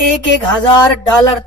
$1000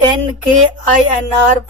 10K INR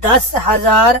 10,000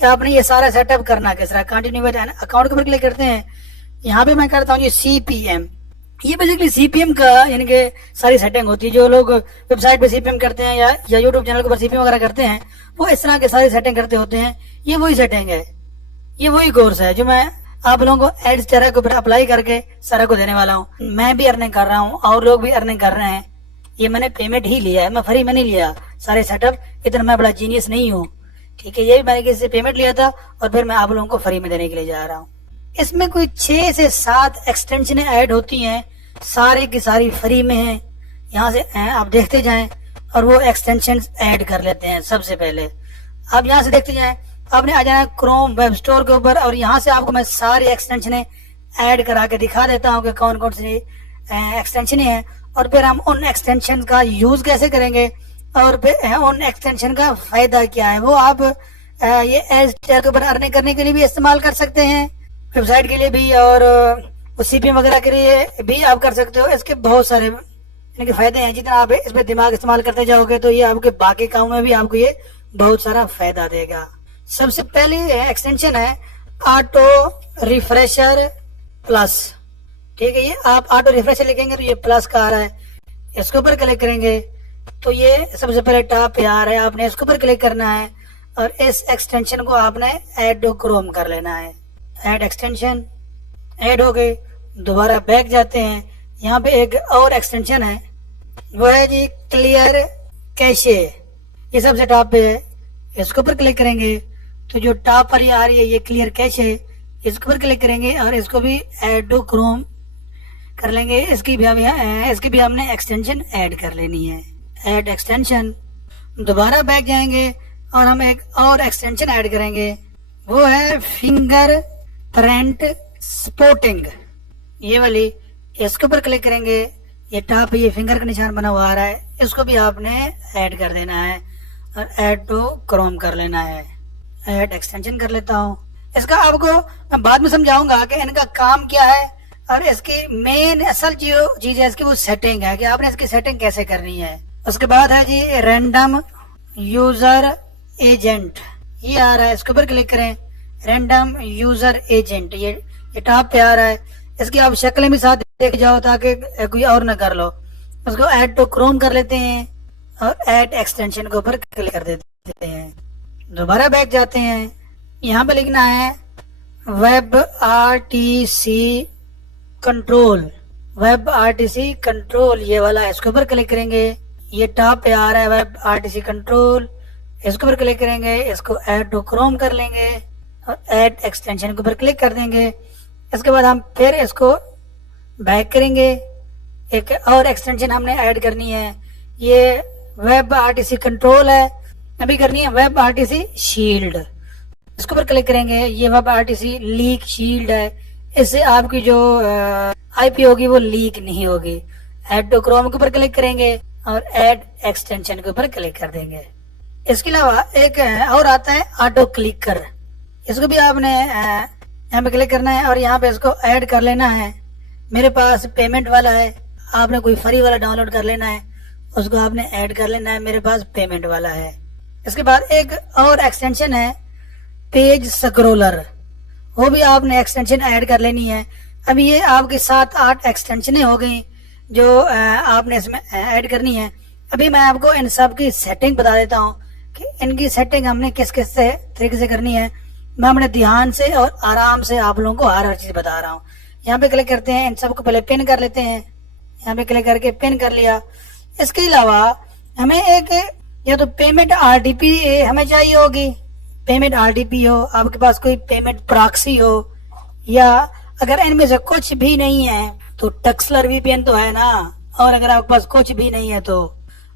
کہ آپ نے یہ سارا سیٹ اپ کرنا کس طرح. کنٹینیو ود اکاؤنٹ کے اوپر کلک کرتے ہیں. یہاں پہ میں کرتا ہوں سی پی ایم. یہ بیسکلی سی پی ایم کا یعنی کہ ساری سیٹنگ ہوتی ہے. جو لوگ ویب سائٹ پہ سی پی ایم کرتے ہیں یا یوٹیوب چینل کے اوپر سی پی ایم وغیرہ کرتے ہیں وہ اس طرح کے ساری سیٹنگ کرتے ہوتے ہیں. یہ وہی سیٹنگ ہے, یہ وہی کورس ہے جو میں آپ لوگوں کو ایڈز ٹیرا کے اوپر اپلائی کر کے سارا کو دینے والا ہوں. میں بھی ارننگ کر رہا ہوں اور لوگ بھی ارننگ کر رہے ہیں. یہ میں نے پیمنٹ ہی لیا ہے, میں فری میں نہیں لیا سارے سیٹ اپ. اتنا میں بڑا جینیس نہیں ہوں, ٹھیک ہے. یہ بھی میں نے کسی سے پیمنٹ لیا تھا اور پھر میں آپ لوگوں کو فری میں دینے کے لیے جا رہا ہوں. اس میں کوئی 6 سے 7 ایکسٹینشنیں ایڈ ہوتی ہیں, سارے کی ساری فری میں ہیں. یہاں سے آپ دیکھتے جائیں اور وہ ایکسٹینشن ایڈ کر لیتے ہیں. سب سے پہلے آپ یہاں سے دیکھتے جائیں, آپ نے آ جانا ہے کروم ویب اسٹور کے اوپر اور یہاں سے آپ کو میں ساری ایکسٹینشنیں ایڈ کرا کے دکھا دیتا ہوں کہ کون کون سی ایکسٹینشنیں ہیں اور پھر ہم ان ایکسٹینشن کا یوز کیسے کریں گے اور پھر ان ایکسٹینشن کا فائدہ کیا ہے. وہ آپ یہ ایڈز کے اوپر ارننگ کرنے کے لیے بھی استعمال کر سکتے ہیں, ویب سائٹ کے لیے بھی اور سی پی ایم وغیرہ کے لیے بھی آپ کر سکتے ہو. اس کے بہت سارے یعنی کہ فائدے ہیں. جتنا آپ اس پہ دماغ استعمال کرتے جاؤ گے تو یہ آپ کے باقی کاموں میں بھی آپ کو یہ بہت سارا فائدہ دے گا. سب سے پہلی ایکسٹینشن ہے آٹو ریفریشر پلس, ٹھیک ہے. یہ آپ آٹو ریفریشر لکھیں گے تو یہ پلس کا آ رہا ہے. اس کے اوپر کلک کریں گے تو یہ سب سے پہلے ٹاپ پہ آ رہا ہے. آپ نے اس کے اوپر کلک کرنا ہے اور اس ایکسٹینشن کو آپ نے ایڈ ٹو کروم کر لینا ہے. ایڈ ایکسٹینشن ایڈ ہو گئی. دوبارہ بیک جاتے ہیں. یہاں پہ ایک اور ایکسٹینشن ہے, وہ ہے جی کلیئر کیشے. یہ سب سے ٹاپ پہ ہے. اس کے اوپر کلک کریں گے تو جو ٹاپ پر یہ آ رہی ہے یہ کلیئر کیش ہے. اس کے اوپر کلک کریں گے اور اس کو بھی ایڈ ٹو کروم کر لیں گے. اس کی بھی ہم نے ایکسٹینشن ایڈ کر لینی ہے. Add extension. دوبارہ بیک جائیں گے اور ہم ایک اور ایکسٹینشن ایڈ کریں گے, وہ ہے فنگر پرنٹ سپورٹنگ. یہ والی اس کے اوپر کلک کریں گے. یہ ٹاپ پہ یہ فنگر کا نشان بنا ہوا آ رہا ہے, اس کو بھی آپ نے ایڈ کر دینا ہے اور ایڈ ٹو کروم کر لینا ہے. ایڈ ایکسٹینشن کر لیتا ہوں. اس کا آپ کو میں بعد میں سمجھاؤں گا کہ ان کا کام کیا ہے اور اس کی مین اصل چیز ہے اس کی وہ سیٹنگ ہے کہ آپ نے اس کی سیٹنگ کیسے کرنی ہے. اس کے بعد ہے جی رینڈم یوزر ایجنٹ. یہ آ رہا ہے, اس کے اوپر کلک کریں. رینڈم یوزر ایجنٹ یہ ٹاپ پہ آ رہا ہے. اس کی آپ شکلیں بھی ساتھ دیکھ جاؤ تاکہ کوئی اور نہ کر لو. اس کو ایڈ ٹو کروم کر لیتے ہیں اور ایڈ ایکسٹینشن کے اوپر کلک کر دیتے ہیں. دوبارہ بیک جاتے ہیں. یہاں پہ لکھنا ہے web R T C control. Web R T C control یہ والا ہے, اس کے اوپر کلک کریں گے. یہ ٹاپ پہ آ رہا ہے web R T C control. اس کے اوپر کلک کریں گے. اس کو ایڈ ٹو کروم کر لیں گے اور ایڈ ایکسٹینشن کے اوپر کلک کر دیں گے. اس کے بعد ہم پھر اس کو بیک کریں گے. ایک اور ایکسٹینشن ہم نے ایڈ کرنی ہے. یہ web R T C control ہے, ابھی کرنی ہے web R T C shield. اس کے اوپر کلک کریں گے. یہ web R T C leak shield ہے, اس سے آپ کی جو آئی پی ہوگی وہ لیک نہیں ہوگی. ایڈ ٹو کروم کے اوپر کلک کریں گے اور ایڈ ایکسٹینشن کے اوپر کلک کر دیں گے. اس کے علاوہ ایک اور آتا ہے آٹو کلکر. اس کو بھی آپ نے یہاں پہ کلک کرنا ہے اور یہاں پہ اس کو ایڈ کر لینا ہے. میرے پاس پیمنٹ والا ہے, آپ نے کوئی فری والا ڈاؤن لوڈ کر لینا ہے, اس کو آپ نے ایڈ کر لینا ہے. میرے پاس پیمنٹ والا ہے. اس کے بعد ایک اور ایکسٹینشن ہے پیج سکرولر, وہ بھی آپ نے ایکسٹینشن ایڈ کر لینی ہے. ابھی یہ آپ کی 7-8 ایکسٹینشنیں ہو گئی جو آپ نے اس میں ایڈ کرنی ہے. ابھی میں آپ کو ان سب کی سیٹنگ بتا دیتا ہوں کہ ان کی سیٹنگ ہم نے کس کس سے طریقے سے کرنی ہے. میں اپنے دھیان سے اور آرام سے آپ لوگوں کو ہر چیز بتا رہا ہوں. یہاں پہ کلک کرتے ہیں, ان سب کو پہلے پن کر لیتے ہیں. یہاں پہ کلک کر کے پن کر لیا. اس کے علاوہ ہمیں ایک یا تو پیمنٹ آر ڈی پی ہمیں چاہیے ہوگی. پیمنٹ آر ڈی پی ہو, آپ کے پاس کوئی پیمنٹ پراکسی ہو, یا اگر ان میں سے کچھ بھی نہیں ہے تو ٹکسلر وی پی این تو ہے نا. اور اگر آپ کے پاس کچھ بھی نہیں ہے تو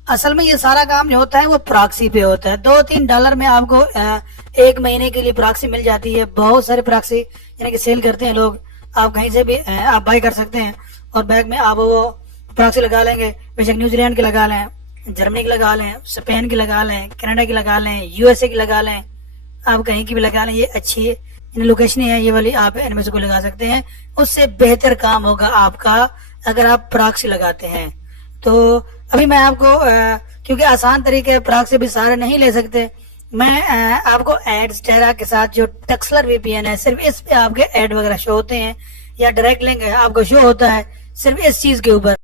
اصل میں یہ سارا کام جو ہوتا ہے وہ پراکسی پہ ہوتا ہے. $2-3 میں آپ کو 1 مہینے کے لیے پراکسی مل جاتی ہے. بہت سارے پراکسی یعنی کہ سیل کرتے ہیں لوگ. آپ کہیں سے بھی آپ بائی کر سکتے ہیں اور بیگ میں آپ وہ پراکسی لگا لیں گے. بے شک نیوزی لینڈ کی لگا لیں, جرمنی کی لگا لیں, اسپین کی لگا لیں, کینیڈا کی لگا لیں, یو ایس اے کی لگا لیں, آپ کہیں کی بھی لگا لیں. یہ اچھی لوکیشن ہے یہ والی, آپ ان میں سے کو لگا سکتے ہیں. اس سے بہتر کام ہوگا آپ کا اگر آپ پراکسی لگاتے ہیں. تو ابھی میں آپ کو کیونکہ آسان طریقے پراکسی بھی سارے نہیں لے سکتے, میں آپ کو ایڈ ٹیرا کے ساتھ جو ٹیکسلر وی پی این ہے صرف اس پہ آپ کے ایڈ وغیرہ شو ہوتے ہیں یا ڈائریکٹ لنک ہے آپ کو شو ہوتا ہے صرف اس چیز کے اوپر.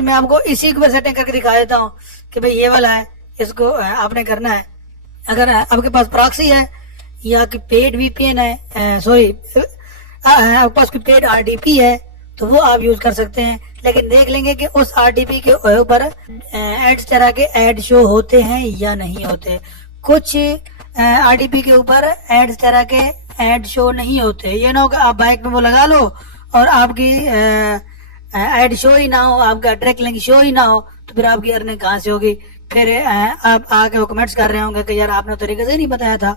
میں آپ کو اسی کے اوپر سیٹنگ کر کے دکھا دیتا ہوں کہ بھئی یہ والا ہے, اس کو آپ نے کرنا ہے. اگر آپ کے پاس پراکسی ہے یا کہ پیڈ وی پی این ہے, سوری آپ کے پاس کوئی پیڈ آر ڈی پی ہے تو وہ آپ یوز کر سکتے ہیں, لیکن دیکھ لیں گے کہ اس آر ڈی پی کے اوپر ایڈ طرح کے ایڈ شو ہوتے ہیں یا نہیں ہوتے. کچھ آر ڈی پی کے اوپر ایڈ طرح کے ایڈ شو نہیں ہوتے. یہ نہ ہو کہ آپ بائک میں وہ لگا لو اور آپ کی ایڈ شو ہی نہ ہو, آپ کا ڈائریکٹ لنک شو ہی نہ ہو, تو پھر آپ کی ارننگ کہاں سے ہوگی؟ پھر آپ آگے وہ کمنٹس کر رہے ہوں گے کہ یار آپ نے طریقے سے نہیں بتایا تھا.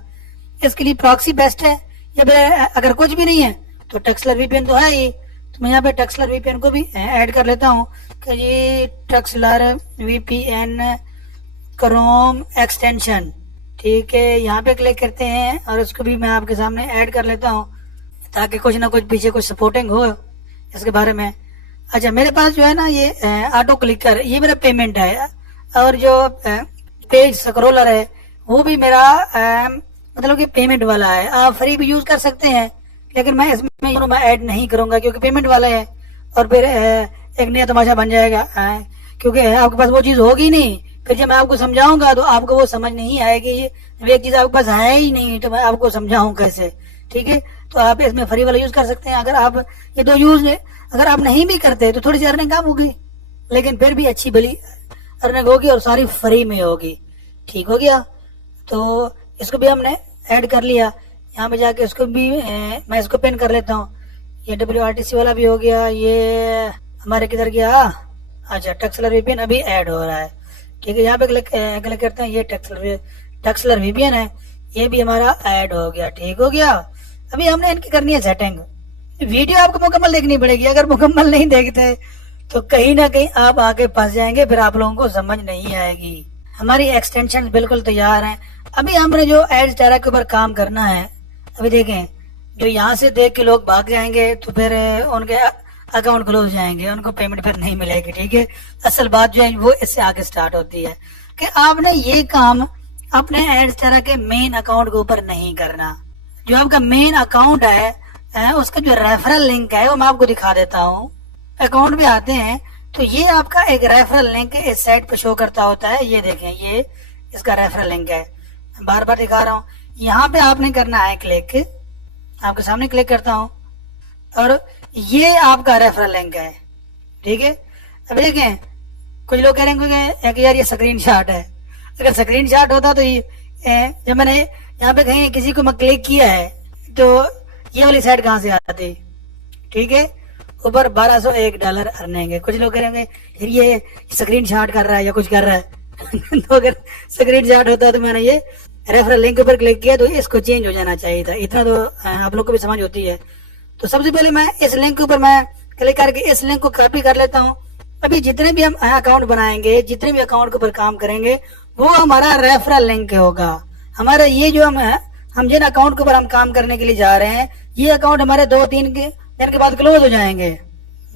اس کے لیے پراکسی بیسٹ ہے, یا پھر اگر کچھ بھی نہیں ہے تو ٹیکسلر وی پی این تو ہے ہی. تو میں یہاں پہ ٹیکسلر وی پی این کو بھی ایڈ کر لیتا ہوں کہ یہ ٹیکسلر وی پی این کروم ایکسٹینشن, ٹھیک ہے. یہاں پہ کلک کرتے ہیں اور اس کو بھی میں آپ کے سامنے ایڈ کر لیتا ہوں تاکہ کچھ نہ کچھ پیچھے کچھ سپورٹنگ ہو اس کے بارے میں. اچھا, میرے پاس جو ہے نا یہ آٹو کلکر, یہ میرا پیمنٹ ہے, اور جو پیج سکرولر ہے وہ بھی میرا مطلب کہ پیمنٹ والا ہے. آپ فری بھی یوز کر سکتے ہیں, لیکن میں اس میں ایڈ نہیں کروں گا کیونکہ پیمنٹ والا ہے اور پھر ایک نیا تماشا بن جائے گا, کیونکہ آپ کے پاس وہ چیز ہوگی نہیں. پھر جب میں آپ کو سمجھاؤں گا تو آپ کو وہ سمجھ نہیں آئے گی. ایک چیز آپ کے پاس ہے ہی نہیں تو میں آپ کو سمجھاؤں کیسے؟ ٹھیک ہے, تو آپ اس میں فری والا یوز کر سکتے ہیں. اگر آپ یہ دو یوز اگر آپ نہیں بھی کرتے تو تھوڑی سی ارننگ کم ہوگی, لیکن پھر بھی اچھی بلی ارننگ ہوگی اور ساری فری میں ہوگی. ٹھیک ہو گیا, تو اس کو بھی ہم نے ایڈ کر لیا. یہاں پہ جا کے اس کو بھی میں اس کو پن کر لیتا ہوں. یہ WRTC والا بھی ہو گیا. یہ ہمارے کدھر گیا؟ اچھا, ٹیکسلر وی پی این ابھی ایڈ ہو رہا ہے. ٹھیک ہے, یہاں پہ کلک کرتے ہیں. یہ ٹیکسلر وی پی این ہے, یہ بھی ہمارا ایڈ ہو گیا. ٹھیک ہو گیا. ابھی ہم نے ان کی کرنی ہے سیٹنگ. ویڈیو آپ کو مکمل دیکھنی پڑے گی, اگر مکمل نہیں دیکھتے تو کہیں نہ کہیں آپ آگے پھنس جائیں گے, پھر آپ لوگوں کو سمجھ نہیں آئے گی. ہماری ایکسٹینشن بالکل تیار ہیں. ابھی ہم نے جو ایڈ ٹیرا کے اوپر کام کرنا ہے, ابھی دیکھیں جو یہاں سے دیکھ کے لوگ بھاگ جائیں گے تو پھر ان کے اکاؤنٹ کلوز ہو جائیں گے, ان کو پیمنٹ پھر نہیں ملے گی. ٹھیک ہے, اصل بات جو ہے وہ اس سے آگے سٹارٹ ہوتی ہے کہ آپ نے یہ کام اپنے ایڈ ٹیرا کے مین اکاؤنٹ کے اوپر نہیں کرنا. جو آپ کا مین اکاؤنٹ ہے اس کا جو ریفرل لنک ہے وہ میں آپ کو دکھا دیتا ہوں. اکاؤنٹ بھی آتے ہیں تو یہ آپ کا ایک ریفرل لنک اس سائٹ پہ شو کرتا ہوتا ہے. یہ دیکھیں, یہ اس کا ریفرل لنک ہے, بار بار دکھا رہا ہوں. یہاں پہ آپ نے کرنا ہے کلک, آپ کے سامنے کلک کرتا ہوں اور یہ آپ کا ریفرل لنک ہے. ٹھیک ہے, اب دیکھیں کچھ لوگ کہہ رہے ہیں کہ یار یہ اسکرین شاٹ ہے. اگر اسکرین شاٹ ہوتا تو جب میں نے یہاں پہ کہیں کسی کو میں کلک کیا ہے تو یہ والی سائٹ کہاں سے آتی؟ ٹھیک ہے, اوپر $1201 ارننگ ہے. کچھ لوگ کہہ رہے ہیں یہ اسکرین شاٹ کر رہا ہے یا کچھ کر رہا ہے. تو اگر اسکرین شاٹ ہوتا تو میں نے یہ ریفرل لنک پر کلک کیا تو اس کو چینج ہو جانا چاہیے تھا. اتنا تو آپ لوگ کو بھی سمجھ ہوتی ہے. تو سب سے پہلے میں اس لنک کے اوپر میں کلک کر کے اس لنک کو کاپی کر لیتا ہوں. ابھی جتنے بھی ہم اکاؤنٹ بنائیں گے, جتنے بھی اکاؤنٹ کے اوپر کام کریں گے, وہ ہمارا ریفرل لنک ہوگا. ہمارا یہ جو ہم جن اکاؤنٹ کے اوپر ہم کام کرنے کے لیے جا رہے ہیں, یہ اکاؤنٹ ہمارے 2-3 دن کے بعد کلوز ہو جائیں گے.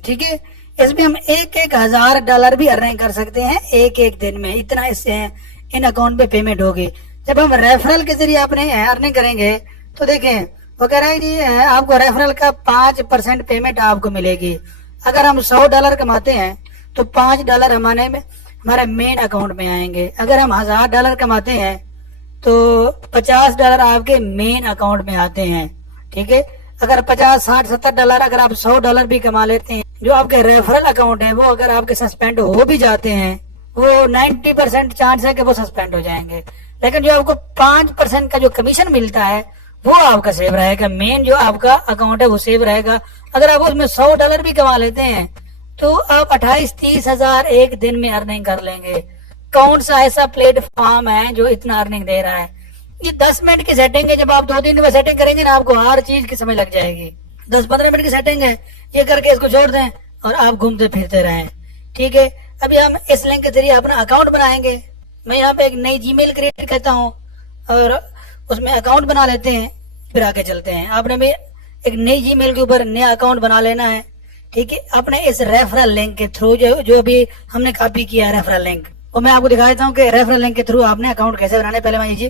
ٹھیک ہے, اس میں ہم $1,000 بھی ارننگ کر سکتے ہیں ایک دن میں. اتنا اس سے ان اکاؤنٹ پہ پیمنٹ ہوگی. جب ہم ریفرل کے ذریعے اپنے ارننگ کریں گے تو دیکھیں وہ کہہ رہا ہے جی آپ کو ریفرل کا 5% پیمنٹ آپ کو ملے گی. اگر ہم $100 کماتے ہیں تو $5 ہمارے مین اکاؤنٹ میں آئیں گے. اگر ہم $1,000 کماتے ہیں تو $50 آپ کے مین اکاؤنٹ میں آتے ہیں. ٹھیک ہے, اگر $50, $60, $70 اگر آپ $100 بھی کما لیتے ہیں, جو آپ کے ریفرل اکاؤنٹ ہیں وہ اگر آپ کے سسپینڈ ہو بھی جاتے ہیں, وہ 90% چانس ہے کہ وہ سسپینڈ ہو جائیں گے. لیکن جو آپ کو 5% کا جو کمیشن ملتا ہے وہ آپ کا سیو رہے گا. مین جو آپ کا اکاؤنٹ ہے وہ سیو رہے گا. اگر آپ اس میں $100 بھی کما لیتے ہیں تو آپ 28-30 ہزار ایک دن میں ارننگ کر لیں گے. کون سا ایسا پلیٹ فارم ہے جو اتنا ارننگ دے رہا ہے؟ یہ 10 منٹ کی سیٹنگ ہے. جب آپ 2-3 دن سیٹنگ کریں گے نا, آپ کو ہر چیز کی سمجھ لگ جائے گی. 10-15 منٹ کی سیٹنگ ہے, یہ کر کے اس کو چھوڑ دیں اور آپ گھومتے پھرتے رہیں. ٹھیک ہے, ابھی ہم اس لنک کے ذریعے اپنا اکاؤنٹ بنائیں گے. میں یہاں پہ ایک نئی جی میل کریٹ کرتا ہوں اور اس میں اکاؤنٹ بنا لیتے ہیں, پھر آگے چلتے ہیں. آپ نے بھی ایک نئی جی میل کے اوپر نیا اکاؤنٹ بنا لینا ہے. ٹھیک ہے, اپنے اس ریفرل لنک کے تھرو جو ابھی ہم نے کاپی کیا ہے ریفرل لنک, اور میں آپ کو دکھا دیتا ہوں کہ ریفرل لنک کے تھرو آپ نے اکاؤنٹ کیسے بنانے. پہلے میں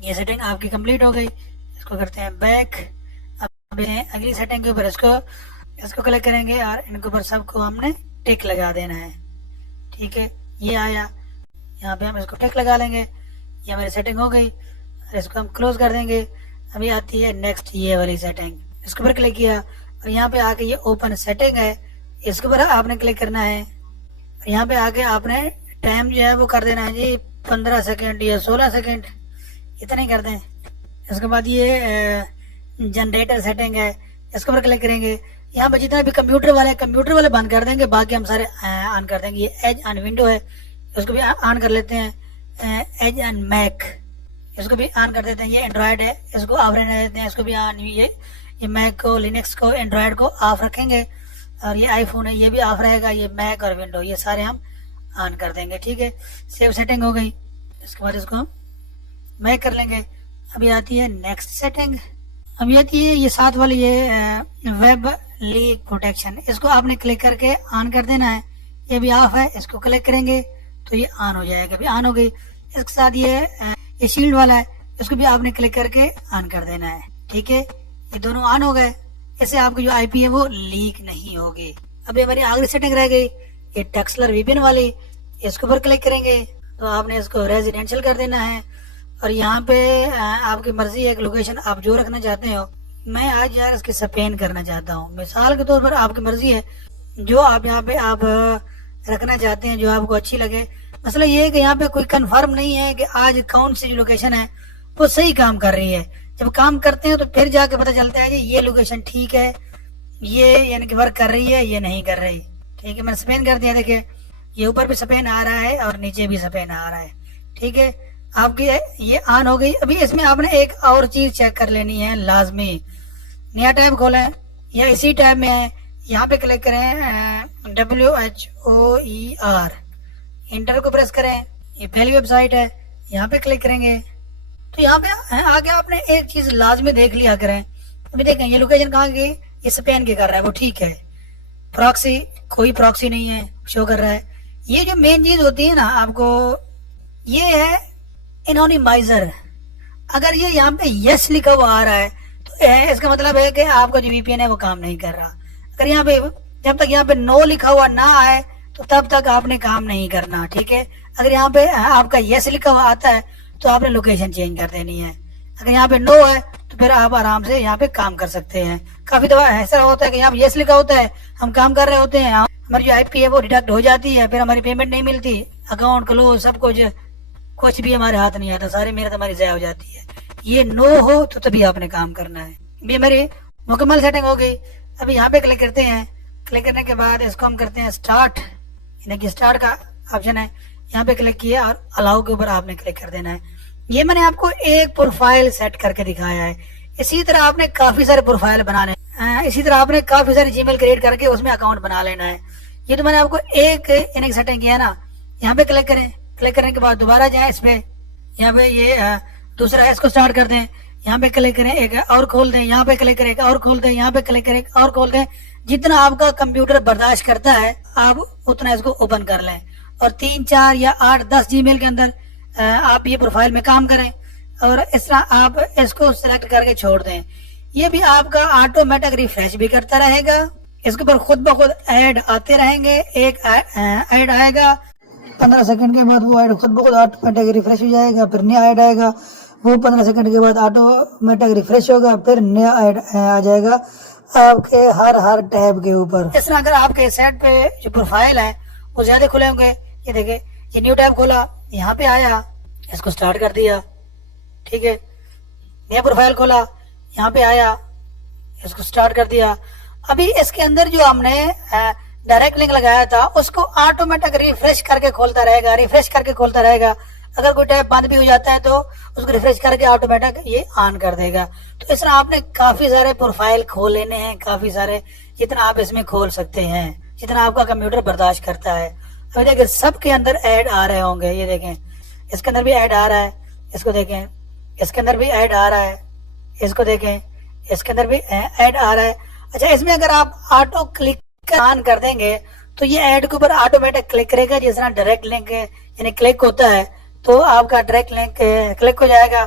یہ سیٹنگ آپ کی کمپلیٹ ہو گئی. اس کو کرتے ہیں بیک. اب اگلی سیٹنگ کے اوپر اس کو کلک کریں گے اور ان کے اوپر سب کو ہم نے ٹک لگا دینا ہے. ٹھیک ہے, یہ آیا, یہاں پہ ہم اس کو ٹک لگا لیں گے. یہ ہماری سیٹنگ ہو گئی اور اس کو ہم کلوز کر دیں گے. ابھی آتی ہے نیکسٹ یہ والی سیٹنگ. اس کے اوپر کلک کیا اور یہاں پہ آ کے یہ اوپن سیٹنگ ہے, اس کے اوپر آپ نے کلک کرنا ہے. یہاں پہ آ کے آپ نے ٹائم جو ہے وہ کر دینا ہے جی 15 سیکنڈ یا 16 سیکنڈ, اتنا ہی کر دیں. اس کے بعد یہ جنریٹر سیٹنگ ہے, اس کے اوپر کلک کریں گے. یہاں پہ جتنا بھی کمپیوٹر والے بند کر دیں گے, باقی ہم سارے آن کر دیں گے. یہ ایج آن ونڈو ہے, اس کو بھی آن کر لیتے ہیں. ایج آن میک, اس کو بھی آن کر دیتے ہیں. یہ اینڈرائڈ ہے, اس کو آف رہنے دیتے ہیں. اس کو بھی آن, یہ میک کو, لینکس کو, اینڈرائڈ کو آف رکھیں گے. اور یہ آئی فون ہے, یہ بھی آف رہے گا. یہ میک اور ونڈو یہ سارے ہم آن کر دیں گے. ٹھیک ہے, سیو سیٹنگ ہو گئی. اس کے بعد اس کو ہم میک کر لیں گے. ابھی آتی ہے نیکسٹ سیٹنگ. ابھی آتی ہے یہ ساتھ والی یہ ویب لیک پروٹیکشن, اس کو آپ نے کلک کر کے آن کر دینا ہے. یہ بھی آف ہے, اس کو کلک کریں گے تو یہ آن ہو جائے گا. ابھی آن ہو گئی. اس کے ساتھ یہ شیلڈ والا ہے, اس کو بھی آپ نے کلک کر کے آن کر دینا ہے. ٹھیک ہے, یہ دونوں آن ہو گئے. اس سے آپ کی جو آئی پی ہے وہ لیک نہیں ہوگی. ابھی ہماری آخری سیٹنگ رہ گئی یہ ٹیکسلر وی پی این والی. اس کے اوپر کلک کریں گے تو آپ نے اس کو ریزیڈینشیل کر دینا ہے. اور یہاں پہ آپ کی مرضی ہے, ایک لوکیشن آپ جو رکھنا چاہتے ہو. میں آج یار اس کی اسپین کرنا چاہتا ہوں. مثال کے طور پر آپ کی مرضی ہے جو آپ یہاں پہ آپ رکھنا چاہتے ہیں, جو آپ کو اچھی لگے. مسئلہ یہ ہے کہ یہاں پہ کوئی کنفرم نہیں ہے کہ آج کون سی جو لوکیشن ہے وہ صحیح کام کر رہی ہے. جب کام کرتے ہیں تو پھر جا کے پتہ چلتا ہے جی یہ لوکیشن ٹھیک ہے, یہ یعنی کہ ورک کر رہی ہے, یہ نہیں کر رہی. ٹھیک ہے, میں نے اسپین کر دیا. دیکھیں یہ اوپر بھی اسپین آ رہا ہے اور نیچے بھی اسپین آ رہا ہے. ٹھیک ہے, آپ کی یہ آن ہو گئی. ابھی اس میں آپ نے ایک اور چیز چیک کر لینی ہے لازمی. نیا ٹیب کھولیں یا اسی ٹیب میں ہے, یہاں پہ کلک کریں WHOER, انٹر کو پریس کریں. یہ پہلی ویب سائٹ ہے, یہاں پہ کلک کریں گے تو یہاں پہ آگے آپ نے ایک چیز لازمی دیکھ لیا کریں. ابھی دیکھیں یہ لوکیشن کہاں گئی, یہ اسپین کی کر رہا ہے, وہ ٹھیک ہے. پراکسی, کوئی پراکسی نہیں ہے, شو کر رہا ہے. یہ جو مین چیز ہوتی ہے نا آپ کو, یہ ہے انونیمائزر. اگر یہ یہاں پہ یس لکھا ہوا آ رہا ہے تو اس کا مطلب ہے کہ آپ کا جو وی پی این ہے وہ کام نہیں کر رہا. اگر یہاں پہ جب تک یہاں پہ نو لکھا ہوا نہ آئے تو تب تک آپ نے کام نہیں کرنا. ٹھیک ہے, اگر یہاں پہ آپ کا یس لکھا ہوا آتا ہے تو آپ نے لوکیشن چینج کر دینی ہے. اگر یہاں پہ نو ہے تو پھر آپ آرام سے یہاں پہ کام کر سکتے ہیں. کافی دفعہ ایسا ہوتا ہے کہ یہاں پہ یس لکھا ہوتا ہے, ہم کام کر رہے ہوتے ہیں, ہماری جو آئی پی ہے وہ ڈیڈکٹ ہو جاتی ہے, پھر ہماری پیمنٹ نہیں ملتی, اکاؤنٹ کلوز, سب کچھ بھی ہمارے ہاتھ نہیں آتا, ساری محنت ہماری ضائع ہو جاتی ہے. یہ نو ہو تو تبھی آپ نے کام کرنا ہے. یہ ہماری مکمل سیٹنگ ہو گئی. ابھی یہاں پہ کلک کرتے ہیں. کلک کرنے کے بعد اس کو ہم کرتے ہیں اسٹارٹ, یعنی کہ اسٹارٹ کا آپشن ہے, یہاں پہ کلک کیا اور الاؤ کے اوپر آپ نے کلک کر دینا ہے. یہ میں نے آپ کو ایک پروفائل سیٹ کر کے دکھایا ہے. اسی طرح آپ نے کافی سارے پروفائل بنانے ہیں, اسی طرح آپ نے کافی سارے جی میل کریٹ کر کے اس میں اکاؤنٹ بنا لینا ہے. یہ تو میں نے آپ کو ایک سیٹنگ کیا ہے نا. یہاں پہ کلک کریں, کلک کرنے کے بعد دوبارہ جائیں اس پہ, یہاں پہ یہ دوسرا ہے, اس کو اسٹارٹ کر دیں. یہاں پہ کلک کریں, ایک اور کھول دیں. یہاں پہ کلک کریں, ایک اور کھول دیں. یہاں پہ کلک کریں, ایک اور کھول دیں. جتنا آپ کا کمپیوٹر برداشت کرتا ہے آپ اتنا اس کو اوپن کر لیں, اور 3 4 یا 8 10 جی میل کے اندر آپ یہ پروفائل میں کام کریں, اور اس طرح آپ اس کو سلیکٹ کر کے چھوڑ دیں. یہ بھی آپ کا آٹومیٹک ریفریش بھی کرتا رہے گا. اس کے اوپر خود بخود ایڈ آتے رہیں گے. ایک ایڈ آئے گا 15 سیکنڈ کے بعد, وہ ایڈ خود بخود آٹومیٹک ریفریش ہو جائے گا. پھر نیا ایڈ آئے گا, وہ 15 سیکنڈ کے بعد آٹومیٹک ریفریش ہوگا. پھر نیا ایڈ آ جائے گا آپ کے ہر ٹیب کے اوپر. اس طرح اگر آپ کے سیٹ پہ جو پروفائل ہے وہ زیادہ کھلے ہوں گے, یہ دیکھیں یہ نیو ٹیب کھولا, یہاں پہ آیا, اس کو سٹارٹ کر دیا. ٹھیک ہے, نیا پروفائل کھولا, یہاں پہ آیا, اس کو سٹارٹ کر دیا. ابھی اس کے اندر جو ہم نے ڈائریکٹ لنک لگایا تھا اس کو آٹومیٹک ریفریش کر کے کھولتا رہے گا, ریفریش کر کے کھولتا رہے گا. اگر کوئی ٹیب بند بھی ہو جاتا ہے تو اس کو ریفریش کر کے آٹومیٹک یہ آن کر دے گا. تو اس طرح آپ نے کافی سارے پروفائل کھول لینے ہیں, کافی سارے, جتنا آپ اس میں کھول سکتے ہیں, جتنا آپ کا کمپیوٹر برداشت کرتا ہے. ابھی دیکھیں سب کے اندر ایڈ آ رہے ہوں گے, یہ دیکھیں اس کے اندر بھی ایڈ آ رہا ہے, اس کو دیکھیں اس کے اندر بھی ایڈ آ رہا ہے, اس کو دیکھیں اس کے اندر بھی ایڈ آ رہا ہے. اچھا, اس میں اگر آپ آٹو کلک آن کر دیں گے تو یہ ایڈ کے اوپر آٹومیٹک کلک کرے گا. جس طرح ڈائریکٹ لنک یعنی کلک ہوتا ہے تو آپ کا ڈائریکٹ لنک کلک ہو جائے گا.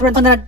15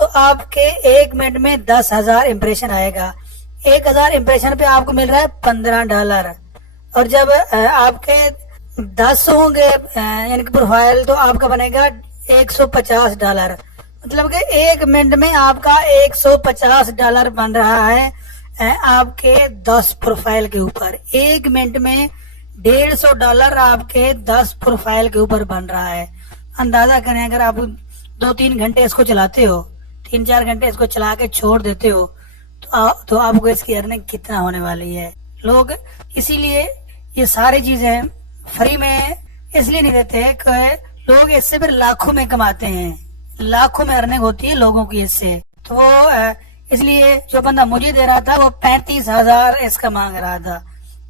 تو آپ کے 1 منٹ میں 10,000 امپریشن آئے گا. 1,000 امپریشن پہ آپ کو مل رہا ہے $15. اور جب آپ کے 10 ہوں گے یعنی کہ پروفائل تو آپ کا بنے گا $150. مطلب کہ 1 منٹ میں آپ کا $150 بن رہا ہے آپ کے 10 پروفائل کے اوپر. 1 منٹ میں $150 آپ کے 10 پروفائل کے اوپر بن رہا ہے. اندازہ کریں اگر آپ 2-3 گھنٹے اس کو چلاتے ہو, 3-4 گھنٹے اس کو چلا کے چھوڑ دیتے ہو تو آپ کو اس کی ارننگ کتنا ہونے والی ہے. لوگ اسی لیے یہ ساری چیزیں فری میں اس لیے نہیں دیتے کہ لوگ اس سے پھر لاکھوں میں کماتے ہیں, لاکھوں میں ارننگ ہوتی ہے لوگوں کی اس سے. تو وہ اس لیے جو بندہ مجھے دے رہا تھا وہ 35,000 اس کا مانگ رہا تھا.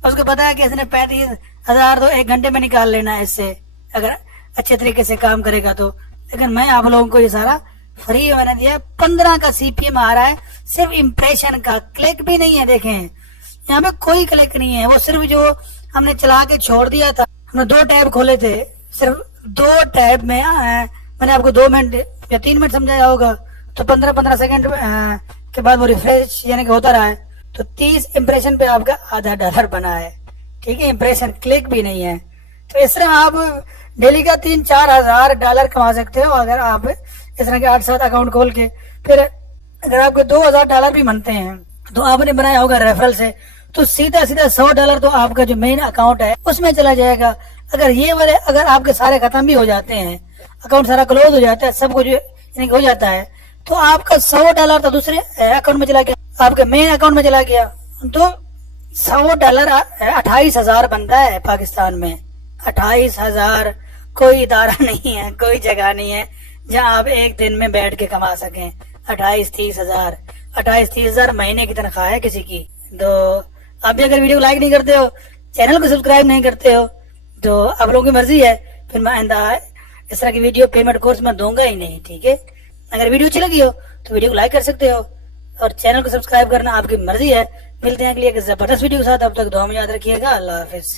اس کو پتا ہے کہ اس نے 35,000 تو 1 گھنٹے میں نکال لینا ہے اس سے اگر اچھے طریقے سے کام کرے گا تو. لیکن میں آپ لوگوں کو یہ سارا فری میں نے دیا. 15 کا CPM آ رہا ہے صرف امپریشن کا, کلک بھی نہیں ہے. دیکھیں یہاں پہ کوئی کلک نہیں ہے, وہ صرف جو ہم نے چلا کے چھوڑ دیا تھا. ہم نے 2 ٹیب کھولے تھے, صرف 2 ٹیب میں میں نے آپ کو 2 منٹ یا 3 منٹ سمجھایا ہوگا, تو 15 سیکنڈ کے بعد وہ ریفریش یعنی کہ ہوتا رہا ہے. تو 30 امپریشن پہ آپ کا $0.5 بنا ہے. ٹھیک ہے, امپریشن کلک بھی نہیں ہے. تو اس طرح آپ ڈیلی کا $3-4 ہزار کما سکتے ہو اگر آپ اس طرح کے 8-7 اکاؤنٹ کھول کے. پھر اگر آپ کو $2,000 بھی بنتے ہیں تو آپ نے بنایا ہوگا ریفرل سے, تو سیدھا $100 تو آپ کا جو مین اکاؤنٹ ہے اس میں چلا جائے گا. اگر یہ والے اگر آپ کے سارے ختم بھی ہو جاتے ہیں, اکاؤنٹ سارا کلوز ہو جاتا ہے, سب کچھ یعنی ہو جاتا ہے, تو آپ کا $100 تو دوسرے اکاؤنٹ میں چلا گیا, آپ کے مین اکاؤنٹ میں چلا گیا. تو $100 28,000 بنتا ہے پاکستان میں. 28,000 کوئی ادارہ نہیں ہے, کوئی جگہ نہیں ہے جہاں آپ ایک دن میں بیٹھ کے کما سکیں. 28-30 ہزار 28-30 ہزار مہینے کی تنخواہ ہے کسی کی. تو آپ بھی اگر ویڈیو لائک نہیں کرتے ہو, چینل کو سبسکرائب نہیں کرتے ہو, تو آپ لوگوں کی مرضی ہے. پھر میں آئندہ اس طرح کی ویڈیو پیمنٹ کورس میں دوں گا ہی نہیں. ٹھیک ہے, اگر ویڈیو اچھی لگی ہو تو ویڈیو کو لائک کر سکتے ہو, اور چینل کو سبسکرائب کرنا آپ کی مرضی ہے. ملتے ہیں اگلی ایک زبردست ویڈیو کے ساتھ, اب تک دعا میں یاد رکھیے گا. اللہ حافظ.